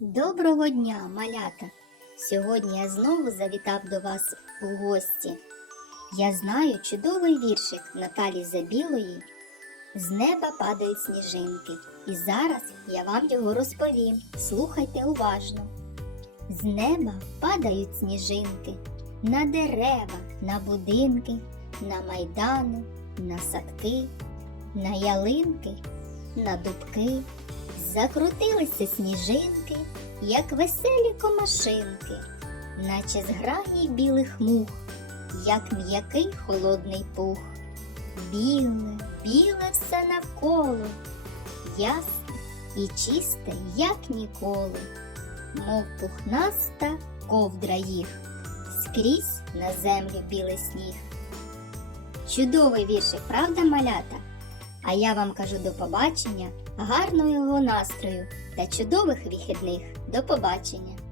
Доброго дня, малята! Сьогодні я знову завітав до вас у гості. Я знаю чудовий віршик Наталі Забілої. З неба падають сніжинки. І зараз я вам його розповім. Слухайте уважно. З неба падають сніжинки на дерева, на будинки, на майдани, на садки, на ялинки, на дубки. Закрутилися сніжинки, як веселі комашинки, наче зграї білих мух, як м'який холодний пух. Біле, біле все навколо, ясне і чисте, як ніколи, мов пухнаста ковдра їх, скрізь на землю білий сніг. Чудовий віршик, правда, малята? А я вам кажу до побачення, гарного настрою та чудових вихідних. До побачення!